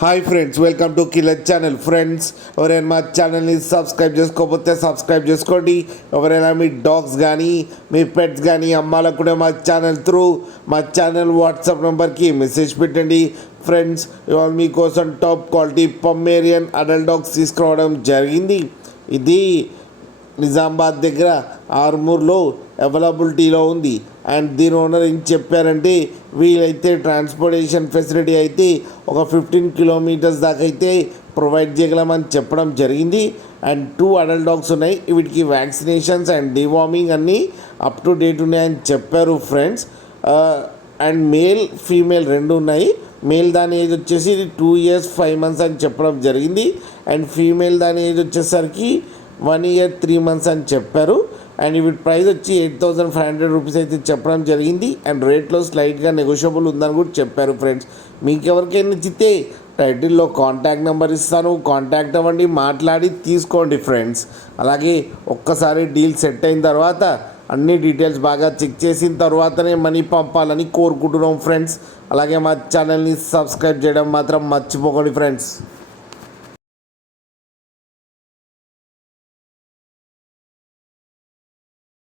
Hi friends, welcome to killer channel. Friends, ఎవరైనా మా ఛానల్ని సబ్స్క్రైబ్ చేసుకోకపోతే సబ్స్క్రైబ్ చేసుకోండి. ఎవరైనా మీ డాగ్స్ కానీ మీ పెట్స్ కానీ అమ్మాలకు కూడా మా ఛానల్ మా ఛానల్ వాట్సాప్ నెంబర్కి మెసేజ్ పెట్టండి. ఫ్రెండ్స్, ఇవాళ మీకోసం టాప్ క్వాలిటీ పమ్మేరియన్ అడల్ట్ డాగ్స్ తీసుకురావడం జరిగింది. ఇది నిజామాబాద్ దగ్గర ఆర్మూర్లో అవైలబిలిటీలో ఉంది. అండ్ దీని ఓనర్ ఏం చెప్పారంటే, వీలైతే ట్రాన్స్పోర్టేషన్ ఫెసిలిటీ అయితే ఒక 15 కిలోమీటర్స్ దాకా అయితే ప్రొవైడ్ చేయగలమని చెప్పడం జరిగింది. అండ్ 2 అడల్ట్ డాగ్స్ ఉన్నాయి. వీటికి వ్యాక్సినేషన్స్ అండ్ డివార్మింగ్ అన్నీ అప్ టు డేట్ ఉన్నాయని చెప్పారు ఫ్రెండ్స్. అండ్ మేల్ ఫీమేల్ రెండు ఉన్నాయి. మేల్ దాని ఏజ్ వచ్చేసి 2 years 5 months అని చెప్పడం జరిగింది. అండ్ ఫీమేల్ దాని ఏజ్ వచ్చేసరికి 1 year 3 months అని చెప్పారు. అండ్ వీటి ప్రైస్ వచ్చి 8,500 రూపీస్ అయితే చెప్పడం జరిగింది. అండ్ రేట్లో స్లైట్గా నెగోషియబుల్ ఉందని కూడా చెప్పారు ఫ్రెండ్స్. మీకు ఎవరికైనా నచ్చితే టైటిల్లో కాంటాక్ట్ నెంబర్ ఇస్తాను, కాంటాక్ట్ అవ్వండి, మాట్లాడి తీసుకోండి ఫ్రెండ్స్. అలాగే ఒక్కసారి డీల్ సెట్ అయిన తర్వాత అన్ని డీటెయిల్స్ బాగా చెక్ చేసిన తర్వాతనే మనీ పంపాలని కోరుకుంటున్నాం ఫ్రెండ్స్. అలాగే మా ఛానల్ని సబ్స్క్రైబ్ చేయడం మాత్రం మర్చిపోకండి ఫ్రెండ్స్.